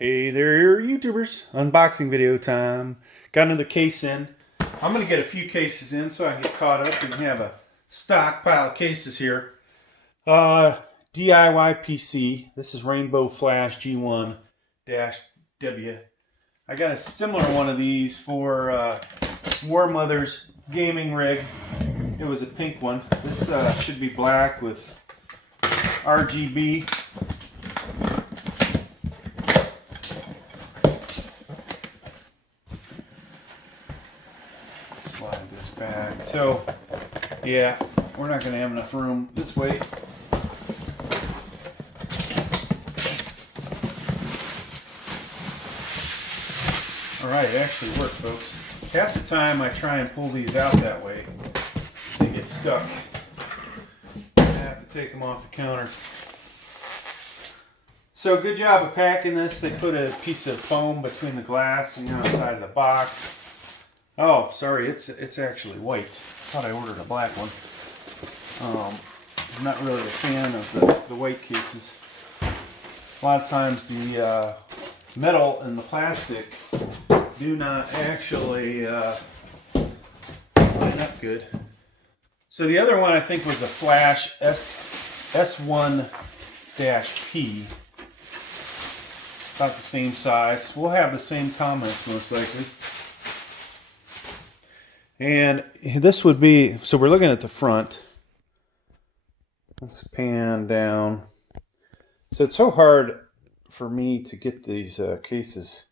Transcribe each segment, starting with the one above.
Hey there, YouTubers. Unboxing video time. Got another case in. I'm going to get a few cases in so I can get caught up and have a stockpile of cases here. DIYPC. This is Rainbow-Flash-G1-W. I got a similar one of these for War Mother's gaming rig. It was a pink one. This should be black with RGB. Slide this back. So, yeah, we're not going to have enough room this way. Alright, it actually worked, folks. Half the time I try and pull these out that way, they get stuck. I have to take them off the counter. So good job of packing this. They put a piece of foam between the glass and the outside of the box. Oh, sorry, it's actually white. I thought I ordered a black one. I'm not really a fan of the white cases. A lot of times the metal and the plastic do not actually line up good. So the other one I think was the Flash S1-P. About the same size. We'll have the same comments most likely. And this would be, so we're looking at the front. Let's pan down. So it's so hard for me to get these cases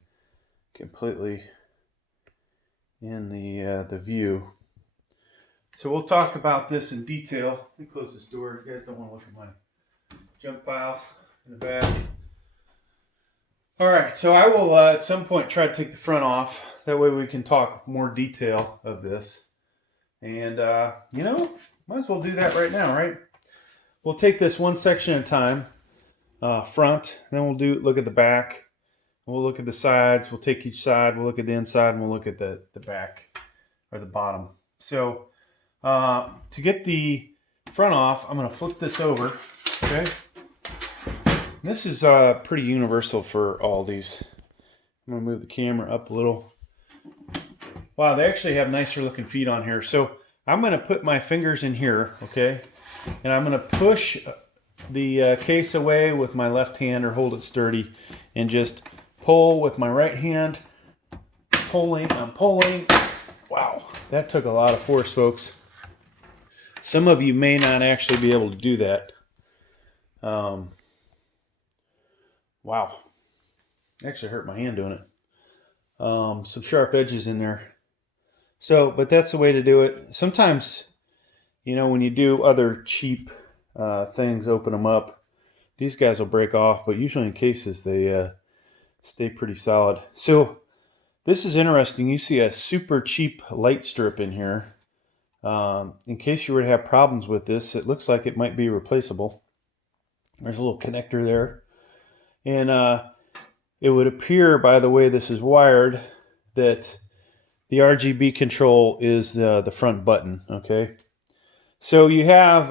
completely in the view. So we'll talk about this in detail. Let me close this door. You guys don't want to look at my junk pile in the back. All right, so I will at some point try to take the front off. That way we can talk more detail of this. And, you know, might as well do that right now, right? We'll take this one section at a time. Front, then we'll look at the back. We'll look at the sides. We'll take each side. We'll look at the inside, and we'll look at the back or the bottom. So to get the front off, I'm going to flip this over, okay? This is pretty universal for all these. I'm going to move the camera up a little. Wow, they actually have nicer looking feet on here. So I'm going to put my fingers in here, okay? And I'm going to push the case away with my left hand or hold it sturdy and just pull with my right hand. I'm pulling. Wow, that took a lot of force, folks. Some of you may not actually be able to do that. Wow, actually hurt my hand doing it. Some sharp edges in there. So, but that's the way to do it. Sometimes, you know, when you do other cheap things, open them up, these guys will break off, but usually in cases they stay pretty solid. So this is interesting. You see a super cheap light strip in here. In case you were to have problems with this, it looks like it might be replaceable. There's a little connector there. And it would appear by the way this is wired that the RGB control is the front button, okay? So you have,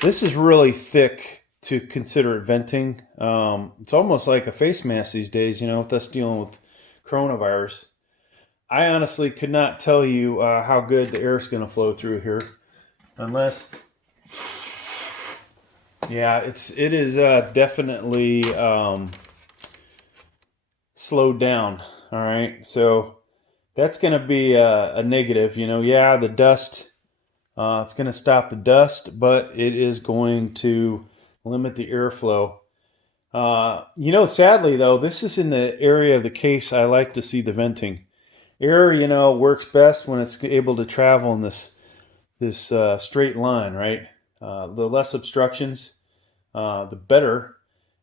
this is really thick to consider it venting. It's almost like a face mask these days, you know, with us dealing with coronavirus. I honestly could not tell you how good the air is going to flow through here, unless, yeah, it is definitely slowed down. All right, so that's going to be a negative, you know. Yeah, the dust, it's going to stop the dust, but it is going to limit the airflow. You know, sadly though, this is in the area of the case I like to see the venting. Air, you know, works best when it's able to travel in this straight line, right? The less obstructions, the better.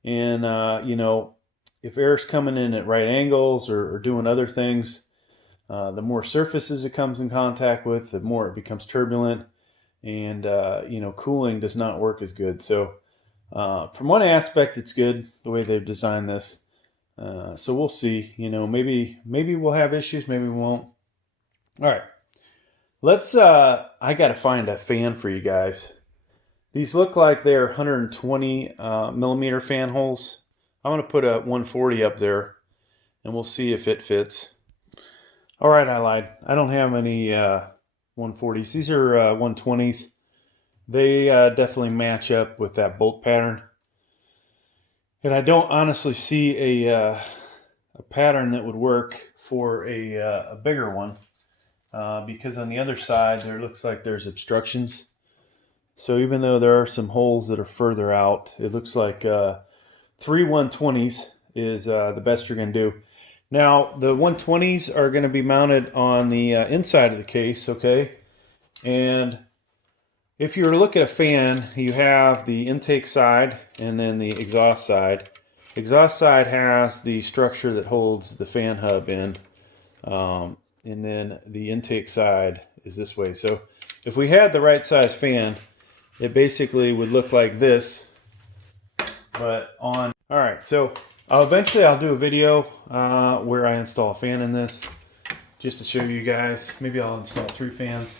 And, you know, if air's coming in at right angles or doing other things, the more surfaces it comes in contact with, the more it becomes turbulent. And, you know, cooling does not work as good. So from one aspect, it's good the way they've designed this. So we'll see, you know, maybe we'll have issues, maybe we won't. All right, let's, I got to find a fan for you guys. These look like they're 120 millimeter fan holes. I'm going to put a 140 up there, and we'll see if it fits. All right, I lied. I don't have any 140s. These are 120s. They definitely match up with that bolt pattern. And I don't honestly see a pattern that would work for a bigger one because on the other side there looks like there's obstructions. So even though there are some holes that are further out, it looks like 3 120s is the best you're going to do. Now the 120s are going to be mounted on the inside of the case, okay? And if you were to look at a fan, you have the intake side and then the exhaust side. Exhaust side has the structure that holds the fan hub in, and then the intake side is this way. So if we had the right size fan, it basically would look like this, but on. All right, so eventually I'll do a video where I install a fan in this, just to show you guys. Maybe I'll install 3 fans.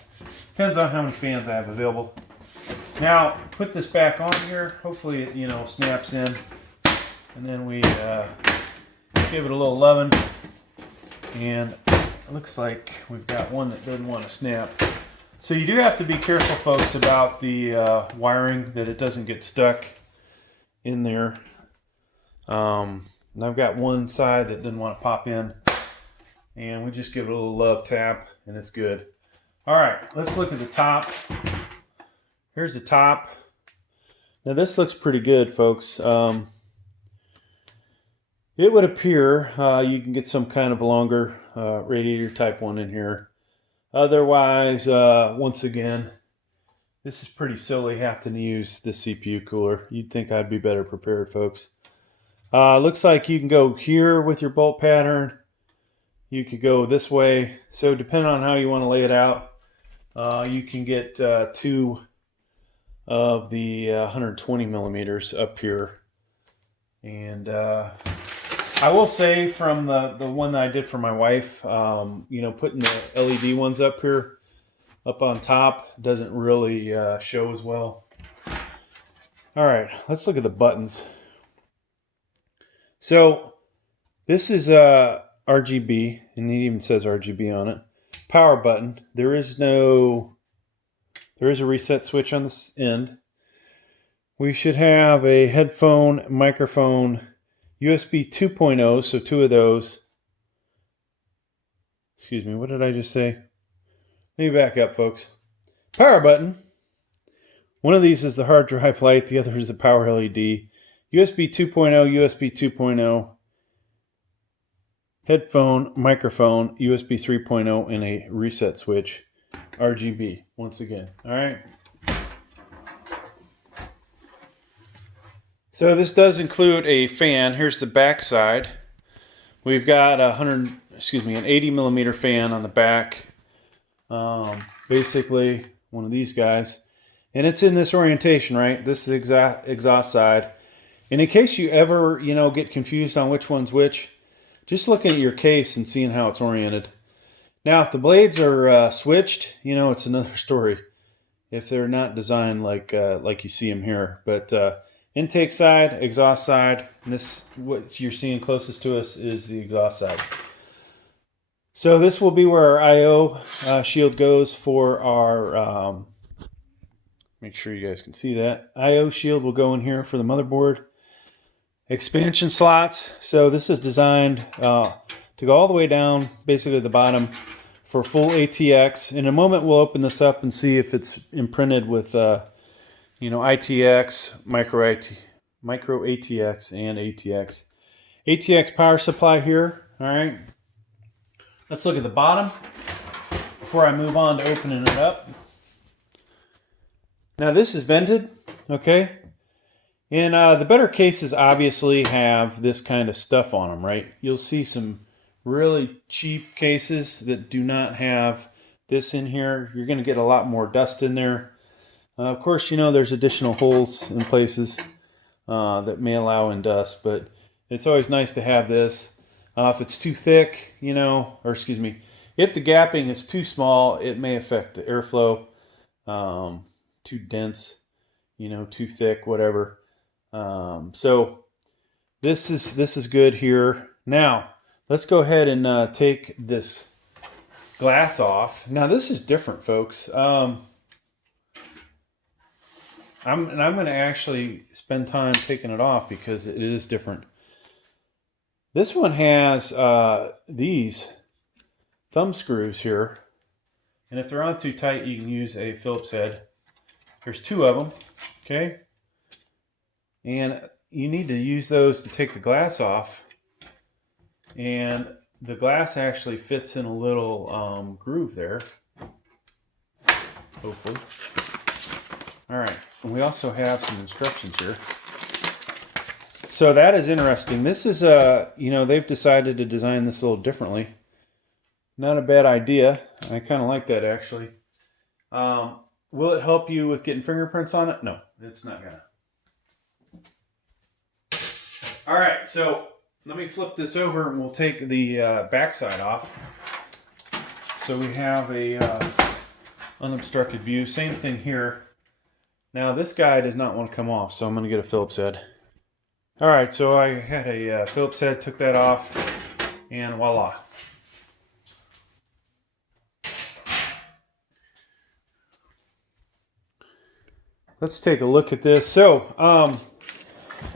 Depends on how many fans I have available. Now, put this back on here. Hopefully it, snaps in. And then we give it a little loving. And it looks like we've got one that doesn't want to snap. So you do have to be careful, folks, about the wiring, that it doesn't get stuck in there. And I've got one side that didn't want to pop in. And we just give it a little love tap, and it's good. All right, let's look at the top. Here's the top. Now this looks pretty good, folks. It would appear you can get some kind of a longer radiator type one in here. Otherwise, once again, this is pretty silly having to use the CPU cooler. You'd think I'd be better prepared, folks. Looks like you can go here with your bolt pattern. You could go this way. So depending on how you want to lay it out, you can get 2 of the 120 millimeters up here. And I will say, from the one that I did for my wife, putting the LED ones up here, up on top, doesn't really show as well. All right, let's look at the buttons. So this is RGB, and it even says RGB on it. Power button. There is a reset switch on this end. We should have a headphone, microphone, USB 2.0, so 2 of those. Excuse me, what did I just say? Let me back up, folks. Power button. One of these is the hard drive light, the other is the power LED. USB 2.0, USB 2.0. Headphone, microphone, USB 3.0, and a reset switch. RGB, once again. All right. So this does include a fan. Here's the back side. We've got an 80 millimeter fan on the back. Basically one of these guys. And it's in this orientation, right? This is exhaust side. And in case you ever, get confused on which one's which, just looking at your case and seeing how it's oriented. Now, if the blades are switched, it's another story. If they're not designed like you see them here. But intake side, exhaust side, and this, what you're seeing closest to us, is the exhaust side. So this will be where our I/O shield goes for our, make sure you guys can see that. I/O shield will go in here for the motherboard. Expansion slots. So this is designed to go all the way down, basically the bottom, for full ATX. In a moment, we'll open this up and see if it's imprinted with, ITX, micro ATX, and ATX. ATX power supply here. All right. Let's look at the bottom before I move on to opening it up. Now this is vented, okay? And the better cases obviously have this kind of stuff on them, right? You'll see some really cheap cases that do not have this in here. You're going to get a lot more dust in there. Of course, there's additional holes in places that may allow in dust, but it's always nice to have this. If it's too thick, if the gapping is too small, it may affect the airflow. Too dense, you know, too thick, whatever. So this is good here. Now let's go ahead and take this glass off. Now this is different, folks. I'm going to actually spend time taking it off because it is different. This one has these thumb screws here, and if they're on too tight, you can use a Phillips head. There's 2 of them, okay? And you need to use those to take the glass off, and the glass actually fits in a little groove there, hopefully. All right, and we also have some instructions here. So that is interesting. This is you know, they've decided to design this a little differently. Not a bad idea. I kind of like that, actually. Will it help you with getting fingerprints on it? No, it's not gonna. All right, so let me flip this over and we'll take the backside off. So we have a unobstructed view. Same thing here. Now this guy does not want to come off, so I'm going to get a Phillips head. All right, so I had a Phillips head, took that off, and voila. Let's take a look at this. So,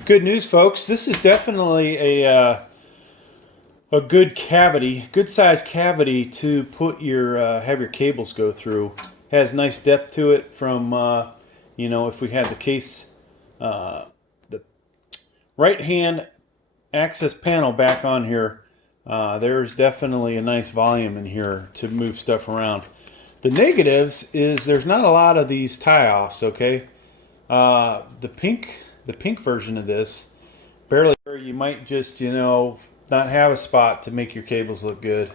good news, folks. This is definitely a good cavity, good size cavity to put your have your cables go through. Has nice depth to it from you know, if we had the case, the right hand access panel back on here, there's definitely a nice volume in here to move stuff around. The negatives is there's not a lot of these tie-offs, okay? The pink version of this, barely, you might just, you know, not have a spot to make your cables look good.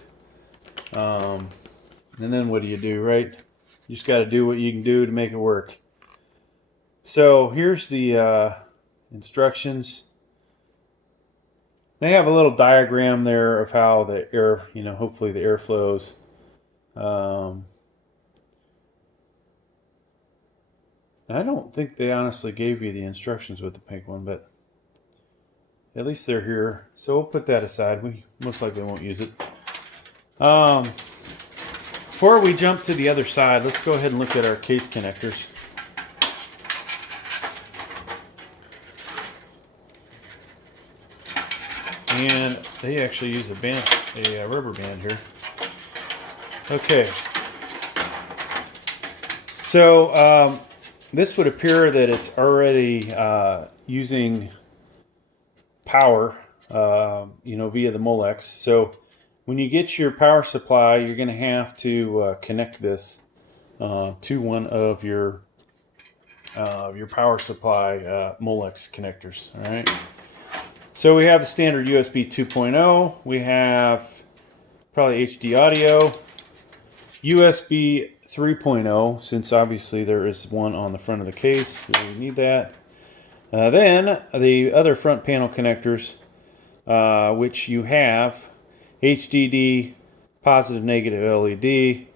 And then what do, right? You just got to do what you can do to make it work. So here's the instructions. They have a little diagram there of how the air, you know, hopefully the air flows. I don't think they honestly gave you the instructions with the pink one, but at least they're here. So we'll put that aside. We most likely won't use it. Before we jump to the other side, let's go ahead and look at our case connectors. And they actually use a rubber band here. Okay. So this would appear that it's already using power, you know, via the Molex. So when you get your power supply, you're going to have to connect this to one of your power supply Molex connectors. All right. So we have the standard USB 2.0. We have probably HD audio, USB 3.0, since obviously there is one on the front of the case. We need that. Then the other front panel connectors, which you have HDD, positive negative LED,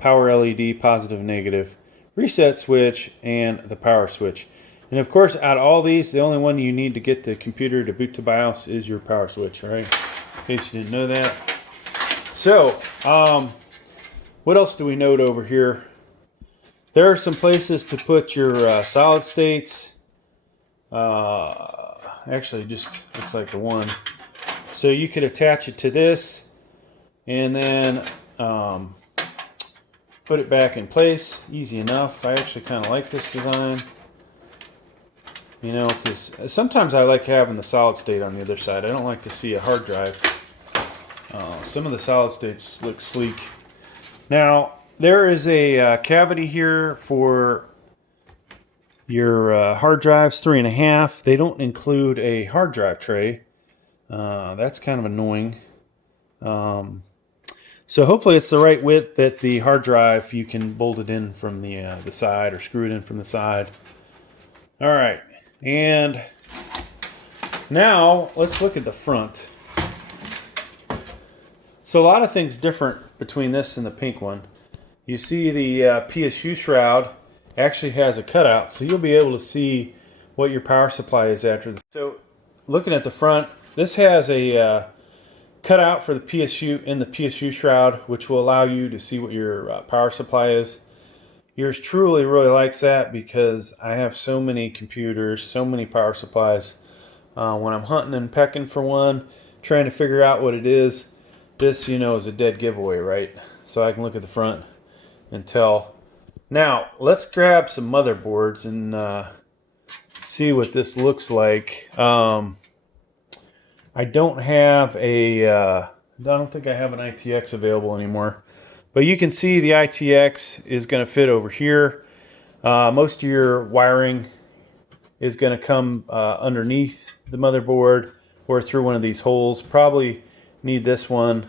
power LED, positive negative, reset switch, and the power switch. And of course, out of all these, the only one you need to get the computer to boot to BIOS is your power switch, right? In case you didn't know that. So, what else do we note over here? There are some places to put your solid states. Actually, just looks like the one. So you could attach it to this and then put it back in place. Easy enough. I actually kind of like this design. You know, because sometimes I like having the solid state on the other side. I don't like to see a hard drive. Some of the solid states look sleek. Now, there is a cavity here for your hard drives, 3.5. They don't include a hard drive tray. That's kind of annoying. So hopefully it's the right width that the hard drive, you can bolt it in from the side or screw it in from the side. All right. And now let's look at the front. So a lot of things different between this and the pink one. You see the PSU shroud actually has a cutout, so you'll be able to see what your power supply is after. So looking at the front, this has a cutout for the PSU in the PSU shroud, which will allow you to see what your power supply is. Yours truly really likes that because I have so many computers, so many power supplies. When I'm hunting and pecking for one, trying to figure out what it is, this, you know, is a dead giveaway, right? So I can look at the front and tell. Now, let's grab some motherboards and see what this looks like. I don't have I don't think I have an ITX available anymore. But you can see the ITX is going to fit over here. Most of your wiring is going to come underneath the motherboard or through one of these holes. Probably need this one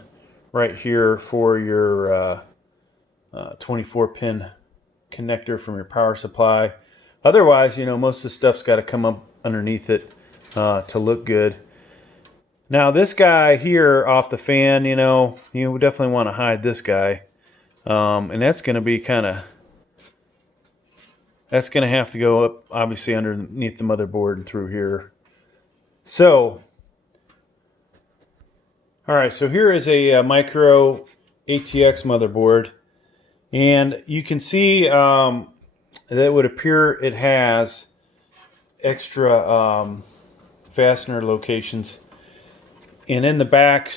right here for your 24-pin connector from your power supply. Otherwise, you know, most of the stuff's got to come up underneath it to look good. Now, this guy here off the fan, you know, you definitely want to hide this guy. And that's going to be that's going to have to go up, obviously, underneath the motherboard and through here. So, all right, so here is a micro ATX motherboard. And you can see that it would appear it has extra fastener locations. And in the bag,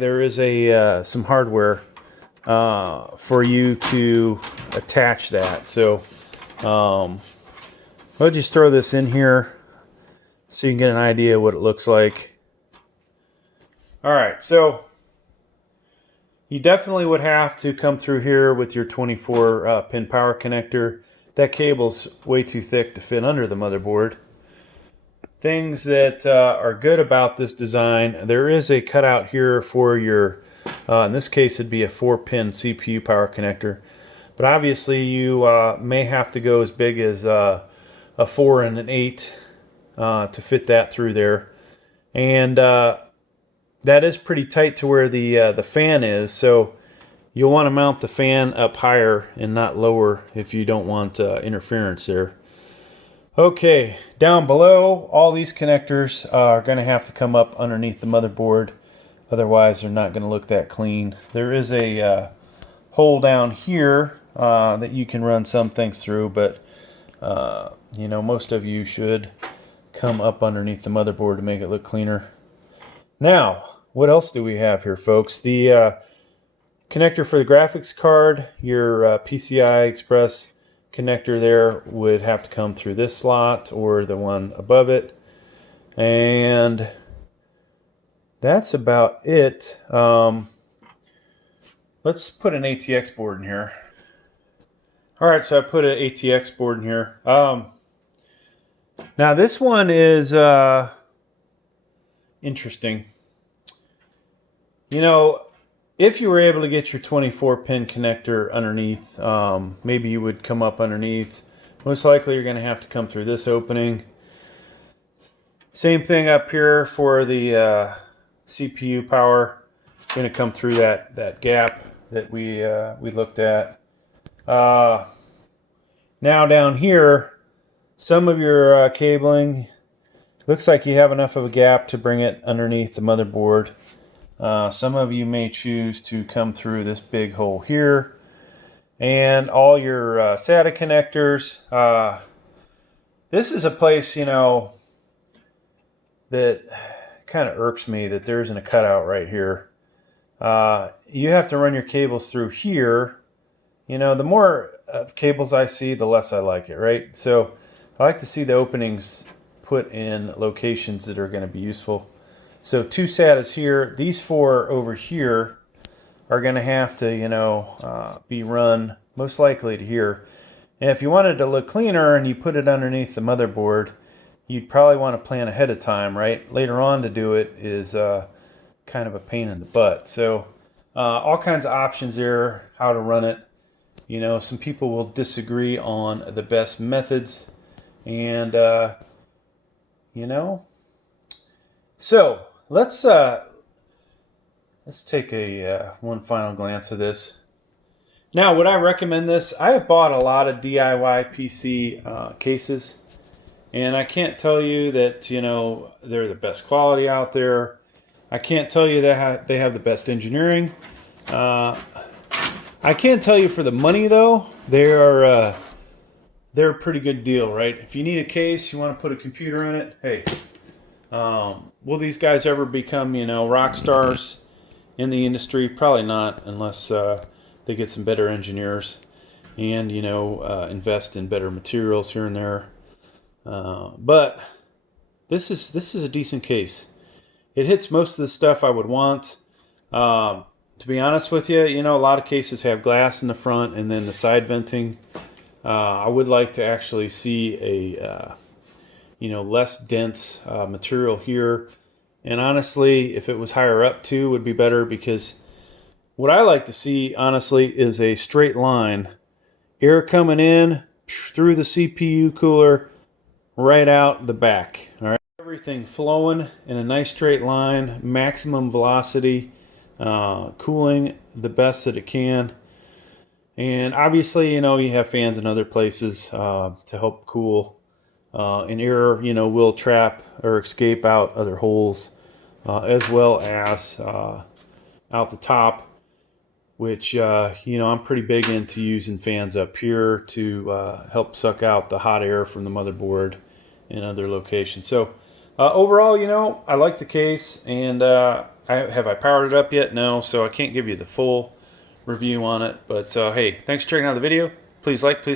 there is some hardware for you to attach that. So I'll just throw this in here so you can get an idea of what it looks like. All right, so you definitely would have to come through here with your 24-pin power connector. That cable's way too thick to fit under the motherboard. Things that are good about this design, there is a cutout here for your, in this case it'd be a 4-pin CPU power connector. But obviously you may have to go as big as a 4 and an 8 to fit that through there. And that is pretty tight to where the fan is, so you'll want to mount the fan up higher and not lower if you don't want interference there. Okay, down below, all these connectors are going to have to come up underneath the motherboard. Otherwise, they're not going to look that clean. There is a hole down here that you can run some things through, but you know, most of you should come up underneath the motherboard to make it look cleaner. Now, what else do we have here, folks? The connector for the graphics card, your PCI Express connector there would have to come through this slot or the one above it. And that's about it. Let's put an ATX board in here. All right, so I put an ATX board in here. Now this one is interesting. You know, if you were able to get your 24-pin connector underneath, maybe you would come up underneath. Most likely you're going to have to come through this opening. Same thing up here for the CPU power. Going to come through that gap that we looked at. Now down here, some of your cabling looks like you have enough of a gap to bring it underneath the motherboard. Some of you may choose to come through this big hole here, and all your SATA connectors. This is a place, you know, that kind of irks me that there isn't a cutout right here. You have to run your cables through here. You know, the more cables I see, the less I like it, right? So I like to see the openings put in locations that are going to be useful. So 2 SATAs here. These 4 over here are going to have to, you know, be run most likely to here. And if you wanted to look cleaner and you put it underneath the motherboard, you'd probably want to plan ahead of time, right? Later on to do it is kind of a pain in the butt. So all kinds of options there, how to run it. You know, some people will disagree on the best methods, and you know. So let's take a one final glance at this. Now, would I recommend this? I have bought a lot of DIYPC cases, and I can't tell you that, you know, they're the best quality out there. I can't tell you that they have the best engineering. I can tell you for the money, though, they're a pretty good deal, right? If you need a case, you want to put a computer in it, hey, will these guys ever become, you know, rock stars in the industry? Probably not, unless they get some better engineers and, you know, invest in better materials here and there. But this is a decent case. It hits most of the stuff I would want. To be honest with you, you know, a lot of cases have glass in the front and then the side venting. I would like to actually see a, you know, less dense material here. And honestly, if it was higher up too, would be better, because what I like to see, honestly, is a straight line. Air coming in through the CPU cooler, right out the back. All right, everything flowing in a nice straight line, maximum velocity. Cooling the best that it can, and obviously, you know, you have fans in other places to help cool, and air, you know, will trap or escape out other holes, as well as out the top, which you know, I'm pretty big into using fans up here to help suck out the hot air from the motherboard and other locations. So overall, you know, I like the case, and have I powered it up yet? No, so I can't give you the full review on it. But hey, thanks for checking out the video. Please like, please.